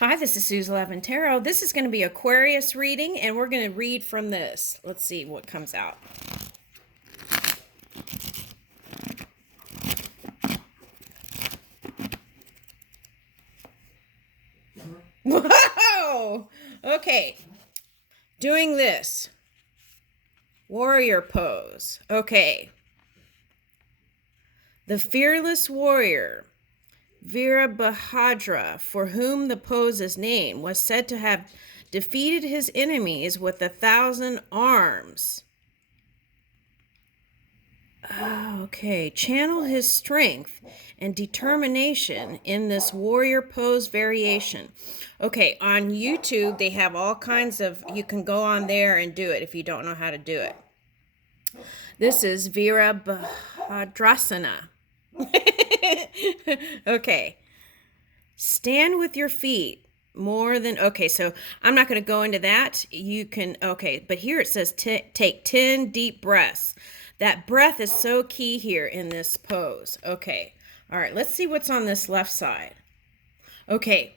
Hi, this is Suze 11 Tarot. This is going to be Aquarius reading, and we're going to read from this. Let's see what comes out. Whoa! Okay. Doing this. Warrior pose. Okay. The fearless warrior, Virabhadra, for whom the pose is named, was said to have defeated his enemies with 1,000 arms. Okay, channel his strength and determination in this warrior pose variation. Okay, on YouTube, they have all kinds of, you can go on there and do it if you don't know how to do it. This is Virabhadrasana. Okay, stand with your feet more than, okay, so I'm not going to go into that. You can, okay, but here it says take 10 deep breaths. That breath is so key here in this pose. Okay, all right, let's see what's on this left side. Okay,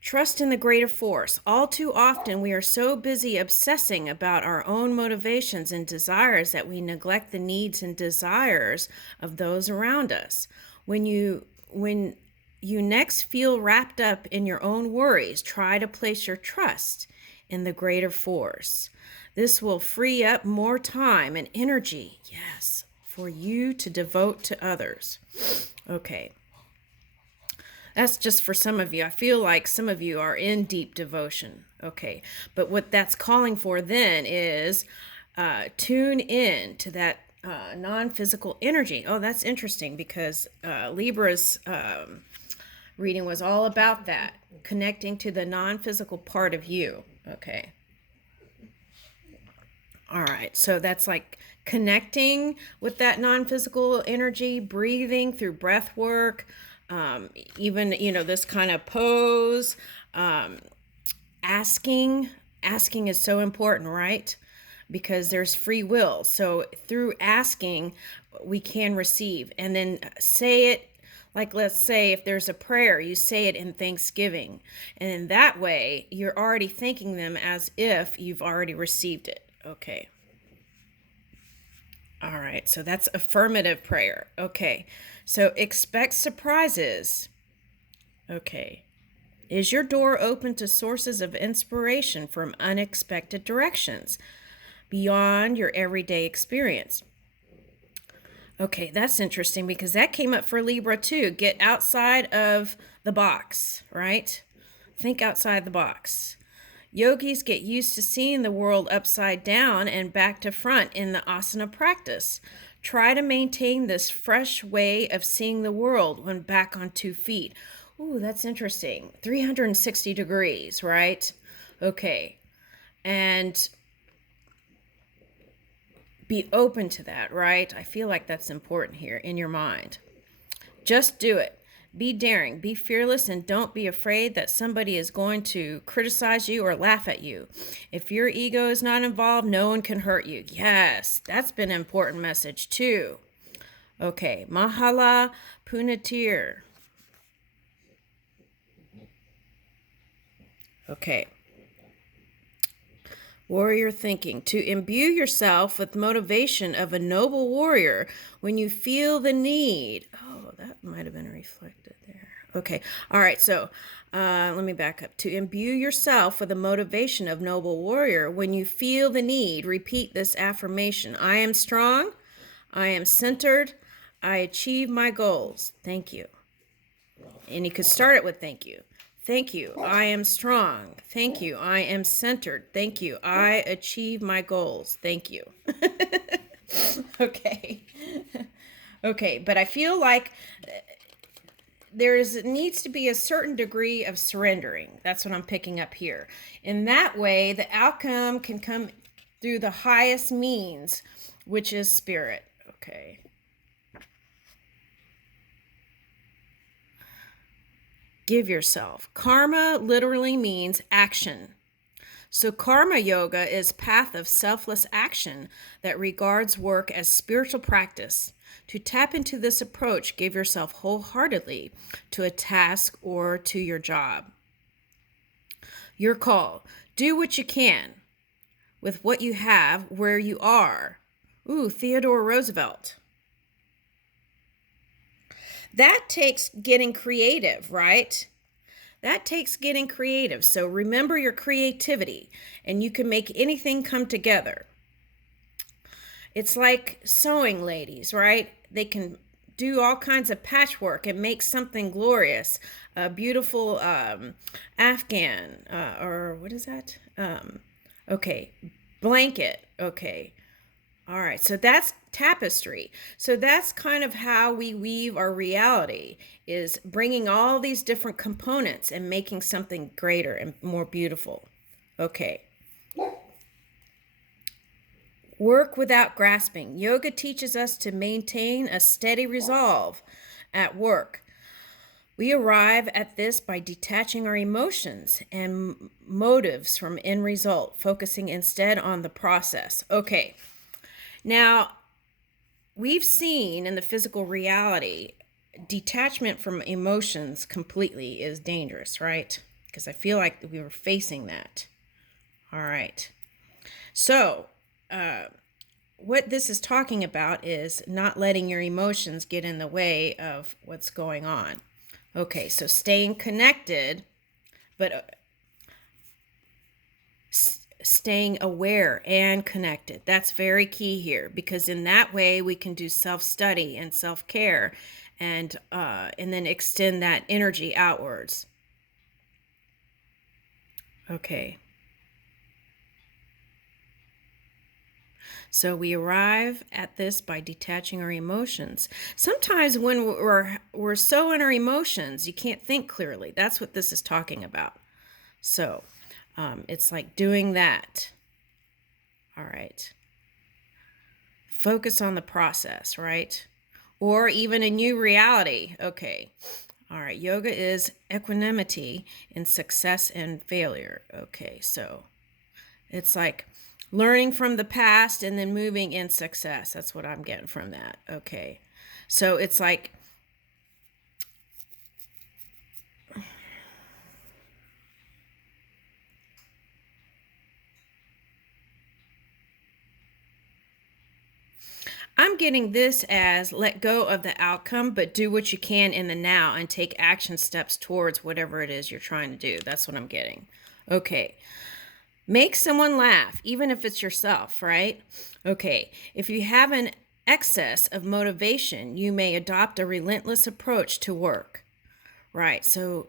trust in the greater force. All too often, we are so busy obsessing about our own motivations and desires that we neglect the needs and desires of those around us. When you next feel wrapped up in your own worries, try to place your trust in the greater force. This will free up more time and energy, yes, for you to devote to others. Okay. That's just for some of you. I feel like some of you are in deep devotion. Okay. But what that's calling for then is tune in to that non-physical energy. Oh, that's interesting because Libra's reading was all about that, connecting to the non-physical part of you. Okay. All right, so that's like connecting with that non-physical energy, breathing through breath work, even, this kind of pose, asking is so important, right? Because there's free will. So through asking, we can receive. And then say it, like let's say if there's a prayer, you say it in thanksgiving. And in that way, you're already thanking them as if you've already received it. Okay. All right, so that's affirmative prayer. Okay, so expect surprises. Okay. Is your door open to sources of inspiration from unexpected directions beyond your everyday experience? Okay, that's interesting because that came up for Libra too. Get outside of the box, right? Think outside the box. Yogis get used to seeing the world upside down and back to front in the asana practice. Try to maintain this fresh way of seeing the world when back on 2 feet. Ooh, that's interesting. 360 degrees, right? Okay. And be open to that, right? I feel like that's important here in your mind. Just do it. Be daring, be fearless, and don't be afraid that somebody is going to criticize you or laugh at you. If your ego is not involved, no one can hurt you. Yes, that's been an important message too. Okay, Mahala Punatir. Okay. Warrior thinking. To imbue yourself with motivation of a noble warrior when you feel the need. Oh, that might have been reflected there. Okay. All right. So let me back up. To imbue yourself with the motivation of noble warrior when you feel the need. Repeat this affirmation. I am strong. I am centered. I achieve my goals. Thank you. And you could start it with thank you. Thank you. I am strong. Thank you. I am centered. Thank you. I achieve my goals. Thank you. Okay. Okay, but I feel like needs to be a certain degree of surrendering. That's what I'm picking up here. In that way, the outcome can come through the highest means, which is spirit. Okay. Give yourself. Karma literally means action. So karma yoga is path of selfless action that regards work as spiritual practice. To tap into this approach, give yourself wholeheartedly to a task or to your job. Your call. Do what you can with what you have where you are. Ooh, Theodore Roosevelt. That takes getting creative, right? That takes getting creative. So remember your creativity, and you can make anything come together. It's like sewing ladies, right? They can do all kinds of patchwork and make something glorious. A beautiful Afghan, or what is that? Okay, blanket. Okay. All right, so that's tapestry. So that's kind of how we weave our reality, is bringing all these different components and making something greater and more beautiful. Okay. Work without grasping. Yoga teaches us to maintain a steady resolve at work. We arrive at this by detaching our emotions and motives from end result, focusing instead on the process. Okay. Now, we've seen in the physical reality, detachment from emotions completely is dangerous, right? Because I feel like we were facing that. All right. So, what this is talking about is not letting your emotions get in the way of what's going on. Okay, so staying connected, but staying aware and connected. That's very key here, because in that way we can do self-study and self-care, and then extend that energy outwards. Okay. So we arrive at this by detaching our emotions. Sometimes when we're so in our emotions, you can't think clearly. That's what this is talking about. So it's like doing that. All right. Focus on the process, right? Or even a new reality. Okay. All right. Yoga is equanimity in success and failure. Okay. So it's like learning from the past and then moving in success. That's what I'm getting from that. Okay. So it's like I'm getting this as let go of the outcome, but do what you can in the now and take action steps towards whatever it is you're trying to do. That's what I'm getting. Okay. Make someone laugh, even if it's yourself, right? Okay. If you have an excess of motivation, you may adopt a relentless approach to work. Right. So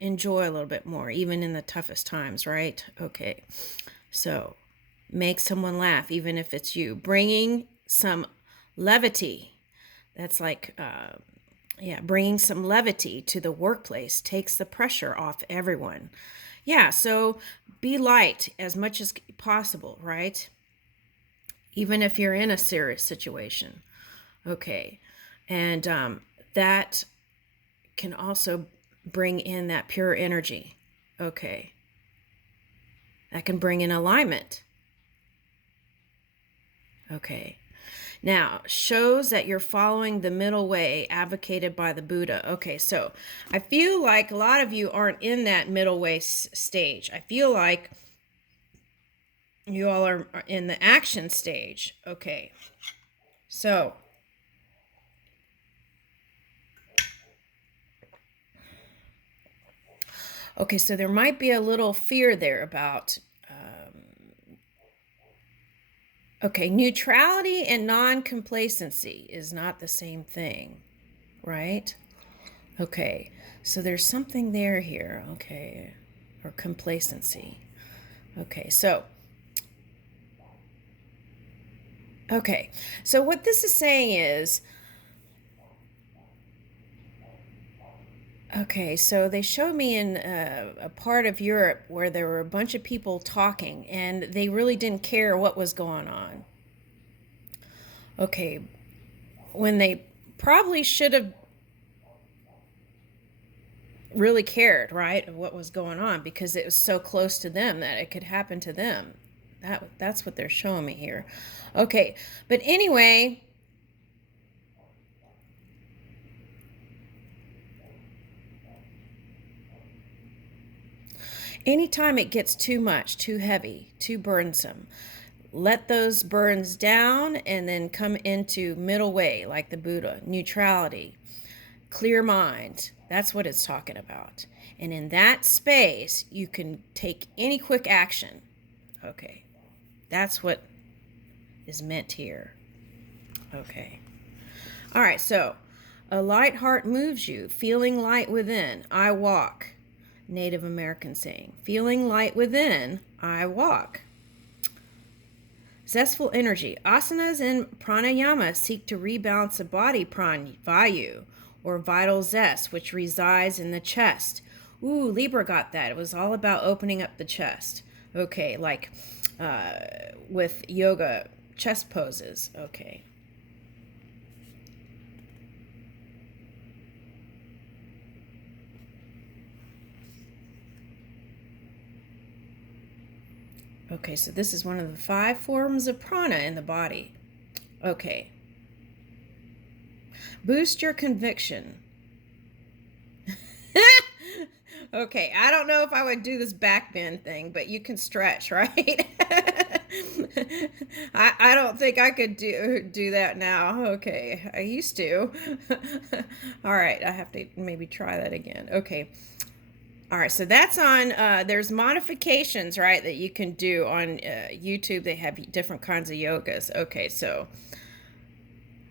enjoy a little bit more, even in the toughest times, right? Okay. So make someone laugh, even if it's you. Bringing some levity. That's like, bringing some levity to the workplace takes the pressure off everyone. Yeah, so be light as much as possible, right? Even if you're in a serious situation. Okay. And that can also bring in that pure energy. Okay. That can bring in alignment. Okay. Now, shows that you're following the middle way advocated by the Buddha. Okay, so I feel like a lot of you aren't in that middle way stage. I feel like you all are in the action stage. Okay, so there might be a little fear there about neutrality and non-complacency is not the same thing, right? Okay, so there's something there here, okay, or complacency. Okay, so what this is saying is, so they showed me in a part of Europe where there were a bunch of people talking and they really didn't care what was going on. Okay, when they probably should have really cared, right, of what was going on, because it was so close to them that it could happen to them. That's what they're showing me here. Okay, but anyway, anytime it gets too much, too heavy, too burdensome, let those burdens down and then come into middle way, like the Buddha, neutrality, clear mind. That's what it's talking about. And in that space, you can take any quick action. Okay, that's what is meant here. Okay. All right, so a light heart moves you, feeling light within, I walk. Native American saying. Feeling light within, I walk. Zestful energy. Asanas and pranayama seek to rebalance the body vayu, or vital zest, which resides in the chest. Ooh, Libra got that. It was all about opening up the chest. Okay, like with yoga chest poses. Okay. Okay, so this is one of the 5 forms of prana in the body. Okay. Boost your conviction. Okay, I don't know if I would do this back bend thing, but you can stretch, right? I don't think I could do that now. Okay, I used to. All right, I have to maybe try that again. Okay. All right, so that's on, there's modifications, right, that you can do on YouTube. They have different kinds of yogas. Okay, so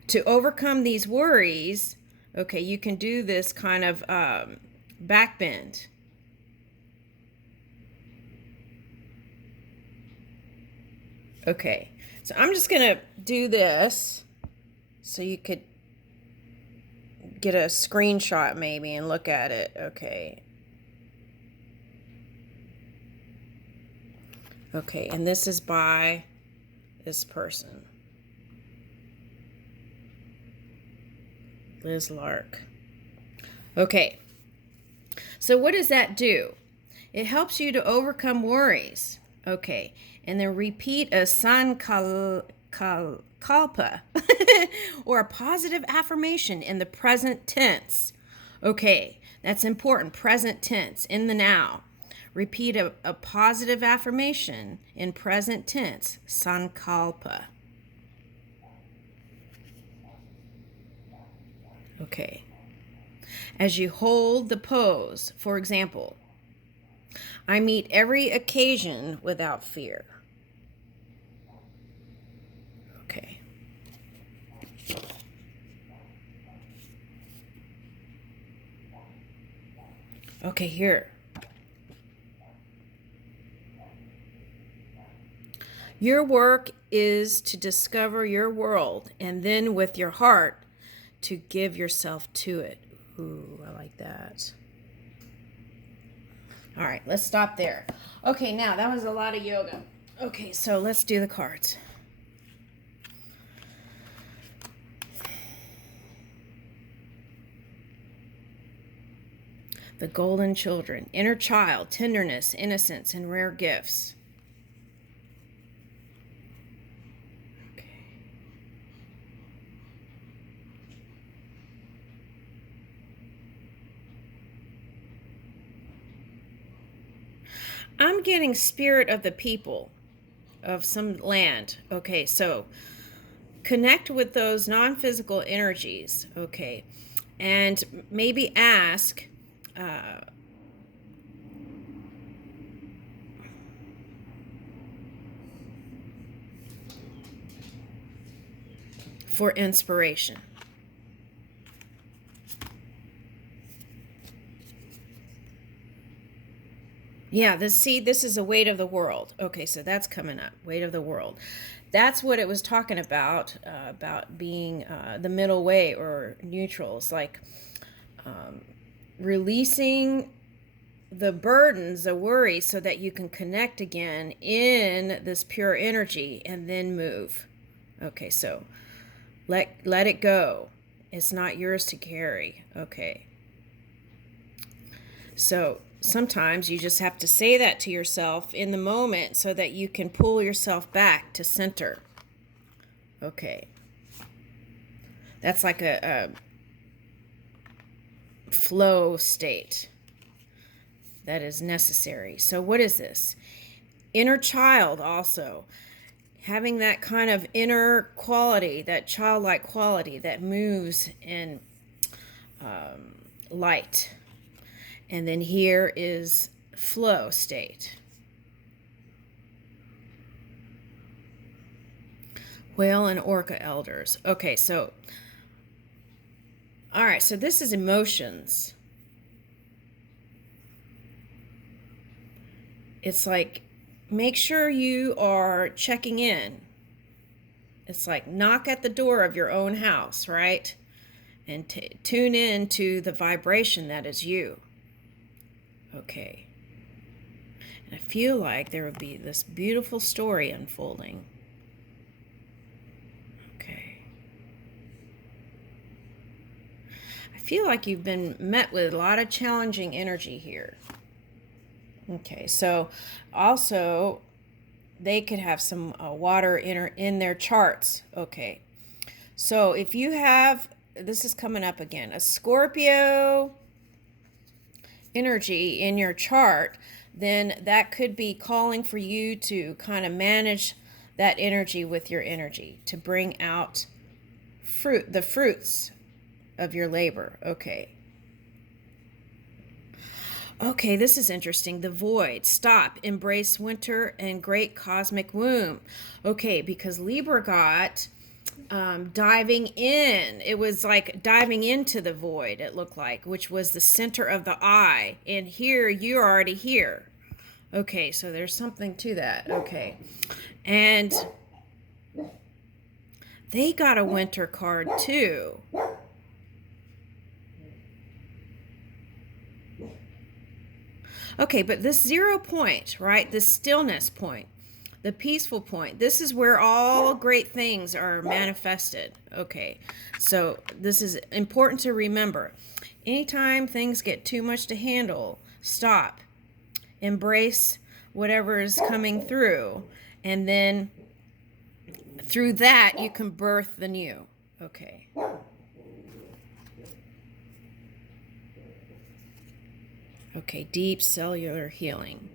to overcome these worries, okay, you can do this kind of back bend. Okay, so I'm just going to do this so you could get a screenshot maybe and look at it. Okay. Okay, and this is by this person, Liz Lark. Okay, so what does that do? It helps you to overcome worries. Okay, and then repeat a sankalpa or a positive affirmation in the present tense. Okay, that's important. Present tense, in the now. Repeat a positive affirmation in present tense, sankalpa. Okay. As you hold the pose, for example, I meet every occasion without fear. Okay. Okay, here. Your work is to discover your world, and then with your heart to give yourself to it. Ooh, I like that. All right, let's stop there. Okay, now that was a lot of yoga. Okay, so let's do the cards. The golden children, inner child, tenderness, innocence, and rare gifts. I'm getting spirit of the people of some land. Okay, so connect with those non-physical energies. Okay, and maybe ask for inspiration. Yeah, this is a weight of the world. Okay, so that's coming up. Weight of the world. That's what it was talking about being the middle way or neutrals, like releasing the burdens, the worries, so that you can connect again in this pure energy and then move. Okay, so let it go. It's not yours to carry. Okay. So sometimes you just have to say that to yourself in the moment so that you can pull yourself back to center. Okay. That's like a flow state that is necessary. So what is this? Inner child also. Having that kind of inner quality, that childlike quality that moves in light. And then here is flow state. Whale and orca elders. Okay, so, all right, so this is emotions. It's like, make sure you are checking in. It's like knock at the door of your own house, right? And tune in to the vibration that is you. Okay. And I feel like there would be this beautiful story unfolding. Okay. I feel like you've been met with a lot of challenging energy here. Okay, so also they could have some water in their charts. Okay, so if you have, this is coming up again, a Scorpio energy in your chart, then that could be calling for you to kind of manage that energy with your energy to bring out the fruits of your labor. Okay. Okay, this is interesting. The void. Stop. Embrace winter and great cosmic womb. Okay, because Libra got diving in. It was like diving into the void, it looked like, which was the center of the eye. And here, you're already here. Okay, so there's something to that. Okay. And they got a winter card too. Okay, but this 0 point, right? The stillness point, the peaceful point, this is where all great things are manifested. Okay, so this is important to remember. Anytime things get too much to handle, stop. Embrace whatever is coming through. And then through that, you can birth the new. Okay. Okay, deep cellular healing.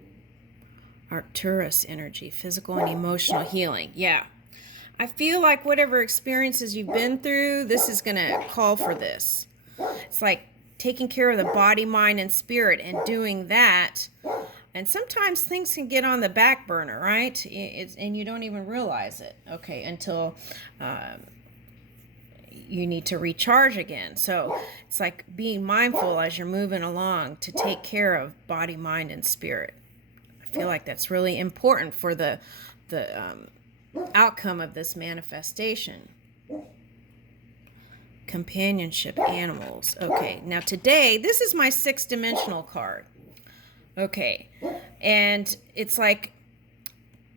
Arcturus energy, physical and emotional healing. Yeah. I feel like whatever experiences you've been through, this is going to call for this. It's like taking care of the body, mind, and spirit and doing that. And sometimes things can get on the back burner, right? And you don't even realize it, okay, until you need to recharge again. So it's like being mindful as you're moving along to take care of body, mind, and spirit. I feel like that's really important for the outcome of this manifestation. Companionship, animals. Okay, now today, this is my 6th-dimensional card. Okay, and it's like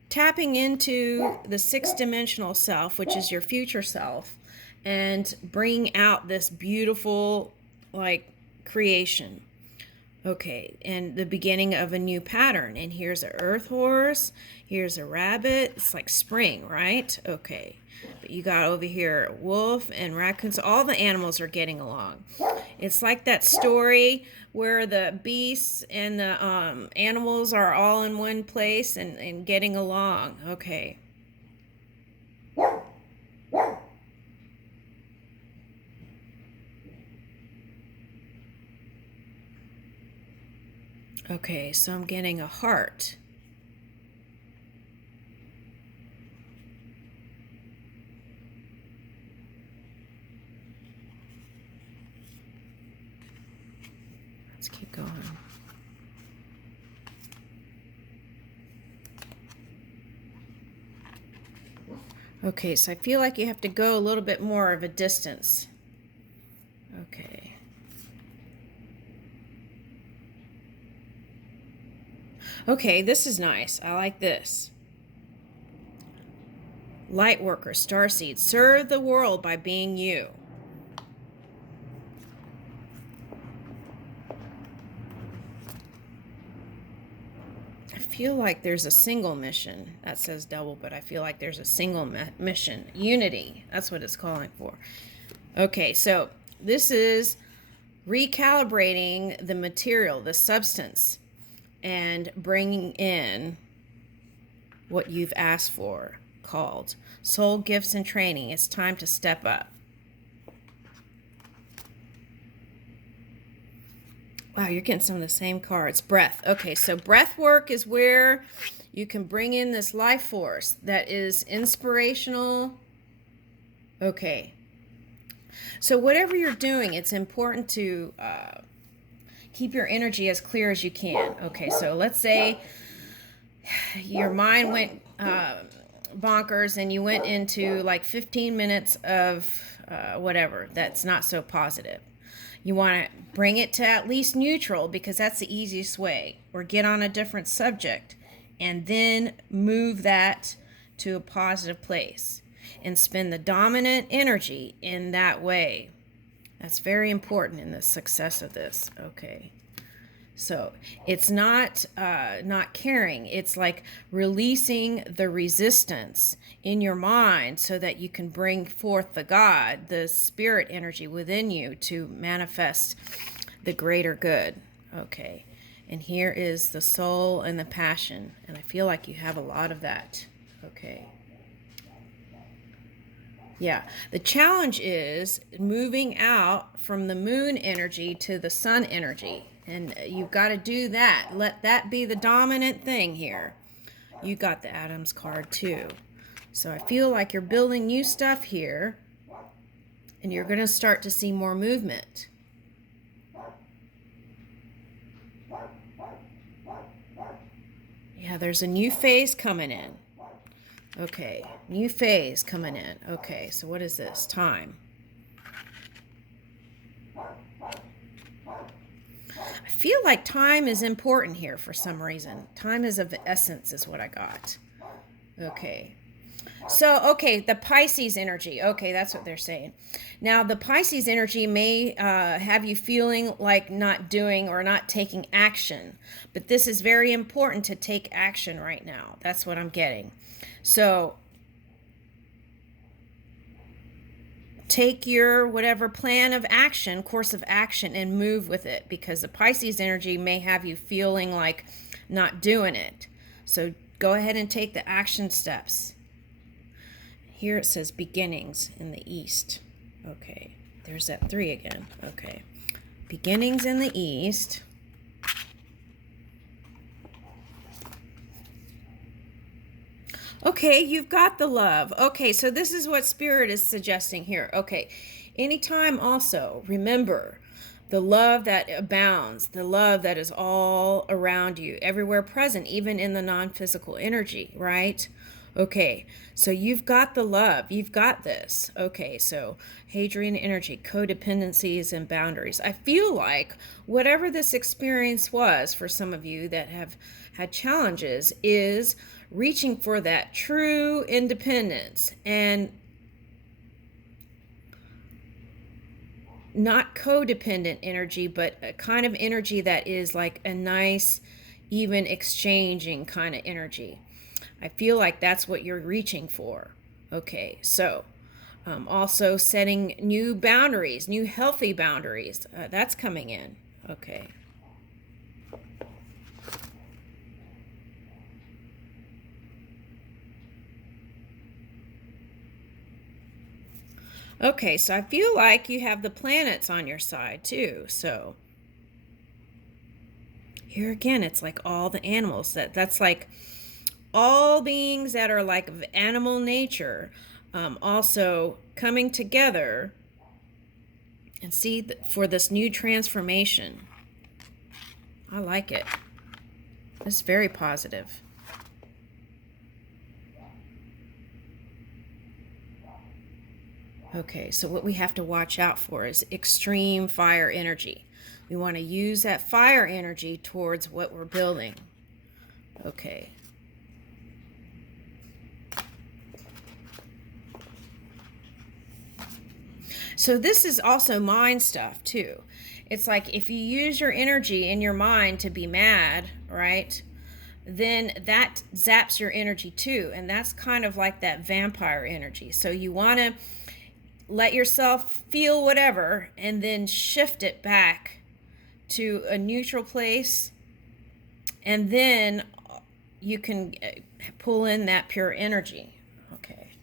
tapping into the 6th-dimensional self, which is your future self, and bring out this beautiful, like, creation. Okay, and the beginning of a new pattern. And here's an earth horse, here's a rabbit. It's like spring, right? Okay, but you got over here a wolf and raccoons. All the animals are getting along. It's like that story where the beasts and the animals are all in one place and getting along. Okay. Okay, so I'm getting a heart. Let's keep going. Okay, so I feel like you have to go a little bit more of a distance. Okay. Okay, this is nice. I like this. Lightworker, starseed, serve the world by being you. feel like there's a single mission. That says double, but I feel like there's a single mission. Unity. That's what it's calling for. Okay, so this is recalibrating the material, the substance, and bringing in what you've asked for, called soul gifts and training. It's time to step up. Wow, you're getting some of the same cards. Breath. Okay, so breath work is where you can bring in this life force that is inspirational. Okay. So whatever you're doing, it's important to keep your energy as clear as you can. Okay, so let's say your mind went bonkers and you went into like 15 minutes of whatever that's not so positive. You want to bring it to at least neutral, because that's the easiest way, or get on a different subject and then move that to a positive place and spend the dominant energy in that way. That's very important in the success of this. Okay. So it's not caring. It's like releasing the resistance in your mind so that you can bring forth the God, the spirit energy within you to manifest the greater good. Okay. And here is the soul and the passion. And I feel like you have a lot of that. Okay. Yeah. The challenge is moving out from the moon energy to the sun energy. And you've got to do that. Let that be the dominant thing here. You got the Adams card too. So I feel like you're building new stuff here. And you're going to start to see more movement. Yeah, there's a new phase coming in. Okay, new phase coming in. Okay, so what is this? Time. I feel like time is important here for some reason. Time is of essence is what I got. Okay. So, okay, the Pisces energy. Okay, that's what they're saying. Now, the Pisces energy may have you feeling like not doing or not taking action. But this is very important to take action right now. That's what I'm getting. So, take your whatever plan of action, course of action, and move with it, because the Pisces energy may have you feeling like not doing it. So go ahead and take the action steps. Here it says beginnings in the east. Okay, there's that 3 again. Okay, beginnings in the east. Okay, you've got the love. Okay, so this is what Spirit is suggesting here. Okay, anytime also, remember the love that abounds, the love that is all around you, everywhere present, even in the non-physical energy, right? Okay, so you've got the love. You've got this. Okay, so Hadrian energy, codependencies and boundaries. I feel like whatever this experience was for some of you that have had challenges is reaching for that true independence and not codependent energy, but a kind of energy that is like a nice, even exchanging kind of energy. I feel like that's what you're reaching for. Okay, so also setting new boundaries, new healthy boundaries. That's coming in. Okay. Okay, so I feel like you have the planets on your side too. So here again, it's like all the animals. That's like all beings that are like of animal nature, also coming together and see for this new transformation. I like it. It's very positive. Okay, so what we have to watch out for is extreme fire energy. We want to use that fire energy towards what we're building. Okay. So this is also mind stuff too. It's like if you use your energy in your mind to be mad, right? then that zaps your energy too. And that's kind of like that vampire energy. So you want to let yourself feel whatever and then shift it back to a neutral place. And then you can pull in that pure energy. Okay.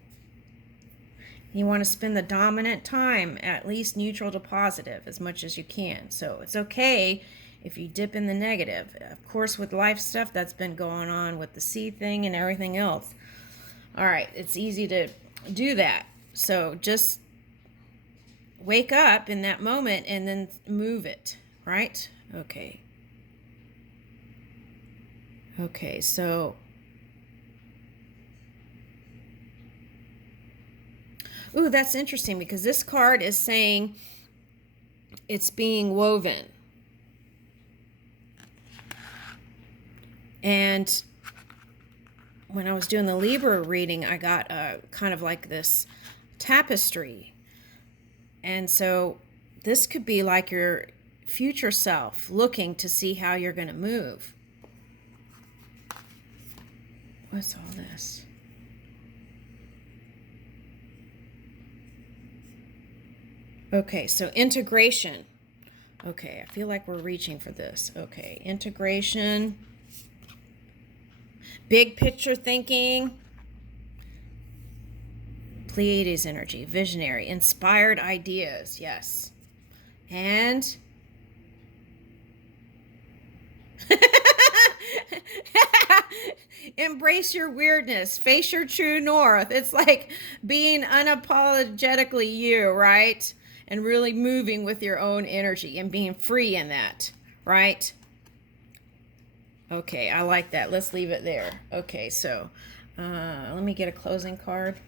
You want to spend the dominant time at least neutral to positive as much as you can. So it's okay if you dip in the negative. Of course, with life stuff that's been going on with the sea thing and everything else. All right, it's easy to do that. So just wake up in that moment and then move it, right? Okay. Okay, so ooh, that's interesting because this card is saying it's being woven. And when I was doing the Libra reading, I got kind of like this tapestry. And so this could be like your future self looking to see how you're going to move. What's all this? Okay, so integration. Okay, I feel like we're reaching for this. Okay, integration. Big picture thinking. Pleiades energy, visionary, inspired ideas, yes. And embrace your weirdness, face your true north. It's like being unapologetically you, right? And really moving with your own energy and being free in that, right? Okay, I like that. Let's leave it there. Okay, so let me get a closing card.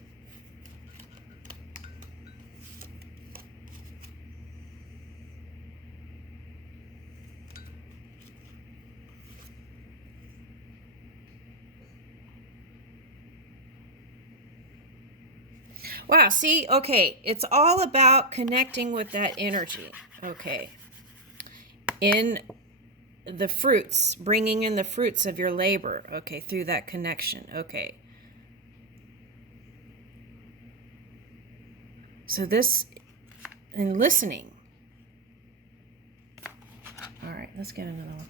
Wow, see, okay, it's all about connecting with that energy, okay, in the fruits, bringing in the fruits of your labor, okay, through that connection, okay. So this, and listening. All right, let's get another one.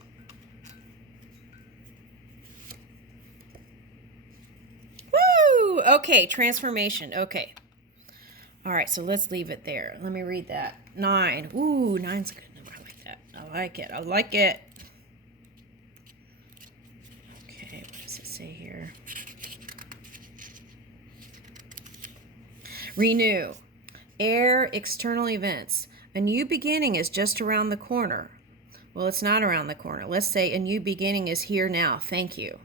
Woo! Okay, transformation, okay. All right, so let's leave it there. Let me read that. 9. Ooh, 9's a good number. I like that. I like it. I like it. Okay, what does it say here? Renew. Air external events. A new beginning is just around the corner. Well, it's not around the corner. Let's say a new beginning is here now. Thank you.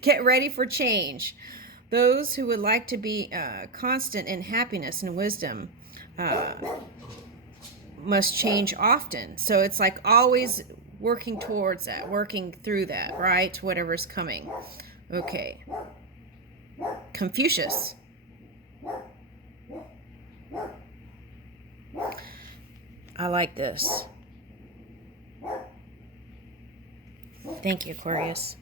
Get ready for change. Those who would like to be constant in happiness and wisdom must change often. So it's like always working towards that, working through that, right? Whatever's coming. Okay. Confucius. I like this. Thank you, Aquarius.